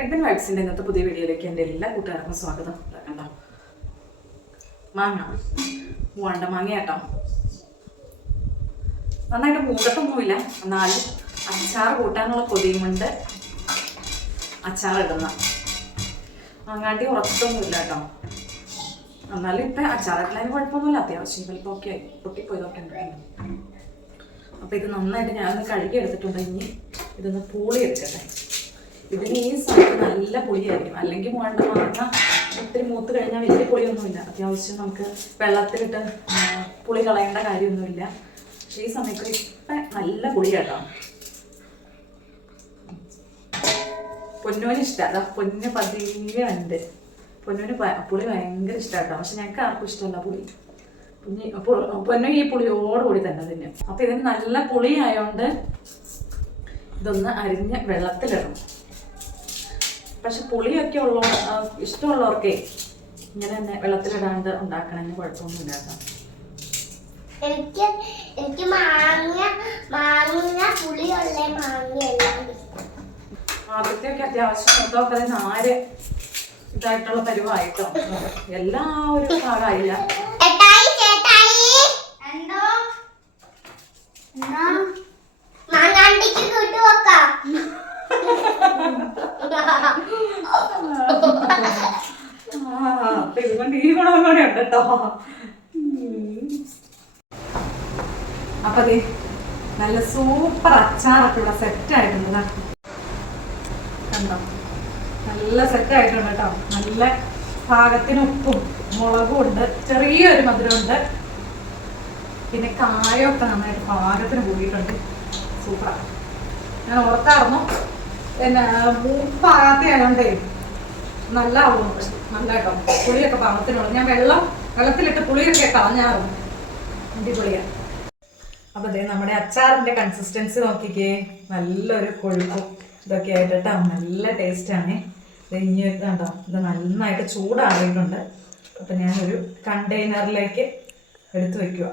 Edwin വൈബ്സിൻ്റെ ഇന്നത്തെ പുതിയ വീഡിയോയിലേക്ക് എൻ്റെ എല്ലാ കൂട്ടുകാർക്കും സ്വാഗതം. കണ്ടോ മാങ്ങ, മൂവാണ്ട മാങ്ങ കേട്ടോ. നന്നായിട്ട് മൂക്കത്തൊന്നുമില്ല, എന്നാലും അച്ചാർ കൂട്ടാനുള്ള കൊതിയും കൊണ്ട് അച്ചാർ ഇടുന്ന മാങ്ങാണ്ടി ഉറച്ചിട്ടൊന്നുമില്ല കേട്ടോ. എന്നാലും ഇപ്പം അച്ചാറിട്ടാലും കുഴപ്പമൊന്നുമില്ല, അത്യാവശ്യം വലിപ്പമൊക്കെ ആയി, പൊട്ടിപ്പോയതൊക്കെ ഉണ്ട്. അപ്പോൾ ഇത് നന്നായിട്ട് ഞാനൊന്ന് കഴുകി എടുത്തിട്ടുണ്ട്. ഇനി ഇതൊന്ന് പൂളി എടുക്കട്ടെ. ഇതിന് ഈ സമയത്ത് നല്ല പുളിയായിരിക്കും, അല്ലെങ്കിൽ മൂവാണ്ട മാങ്ങ ഒത്തിരി മൂത്ത് കഴിഞ്ഞാൽ വലിയ പുളിയൊന്നുമില്ല. അത്യാവശ്യം നമുക്ക് വെള്ളത്തിലിട്ട് പുളി കളയേണ്ട കാര്യമൊന്നുമില്ല. പക്ഷേ ഈ സമയത്ത് ഇപ്പം നല്ല പുളിയാട്ടോ. പൊന്നൂന് ഇഷ്ടം, അതാ പൊന്ന് പതിയെ ഉണ്ട്. പൊന്നൂന് പുളി ഭയങ്കര ഇഷ്ടമാട്ടോ. പക്ഷെ ഞങ്ങൾക്ക് ആർക്കും ഇഷ്ടമല്ല പുളി. പൊന്നു ഈ പുളിയോടുകൂടി തന്നെ തിന്നും. അപ്പം ഇതിന് നല്ല പുളി ആയതുകൊണ്ട് ഇതൊന്ന് അരിഞ്ഞ് വെള്ളത്തിലിടണം. പക്ഷെ പുളിയൊക്കെ ഇഷ്ടമുള്ളവർക്കേ ഇങ്ങനെ തന്നെ വെള്ളത്തിലിടാണ്ട് ഉണ്ടാക്കണമെന്ന് കുഴപ്പമൊന്നുമില്ല കേട്ടോ. എനിക്ക് മാങ്ങ പുളിയുള്ള മാങ്ങയെല്ലാം ആദ്യത്തെയൊക്കെ അത്യാവശ്യം മൊത്തമൊക്കെ നാര് ഇതായിട്ടുള്ള പരിവായിട്ടോ. എല്ലാ ഒരു ഭാഗമായില്ല. ഇതുകൊണ്ട് ഈ ഗുണം കൂടെ ഉണ്ട് കേട്ടോ. അപ്പൊ അതെ നല്ല സൂപ്പർ അച്ചാറൊക്കെ ഇവിടെ സെറ്റ് ആയിട്ടുണ്ട്. കണ്ടോ, നല്ല സെറ്റ് ആയിട്ടുണ്ട് കേട്ടോ. നല്ല പാകത്തിന് ഉപ്പും മുളകും ഉണ്ട്, ചെറിയൊരു മധുരമുണ്ട്, പിന്നെ കായൊക്കെ നന്നായിട്ട് പാകത്തിന് കൂടിയിട്ടുണ്ട്. സൂപ്പറാണ്. ഞാൻ ഓർത്തായിരുന്നു പിന്നെ മൂപ്പാകാത്തയായോണ്ടേ നല്ല ആവുന്നു. നല്ല കേട്ടോ, പുളിയൊക്കെ പാകത്തിനുള്ളൂ. ഞാൻ വെള്ളത്തിലിട്ട് പുളിയൊക്കെ കളഞ്ഞാറുണ്ട്. അടിപൊളിയാണ്. അപ്പോൾ അതേ നമ്മുടെ അച്ചാറിൻ്റെ കൺസിസ്റ്റൻസി നോക്കിക്കേ, നല്ലൊരു കൊഴുപ്പും ഇതൊക്കെ ആയിട്ട് കേട്ടോ. നല്ല ടേസ്റ്റാണ്. ഇത് ഇനി കണ്ടോ, ഇത് നന്നായിട്ട് ചൂടാറിയിട്ടുണ്ട്. അപ്പം ഞാനൊരു കണ്ടെയ്നറിലേക്ക് എടുത്തു വയ്ക്കുക.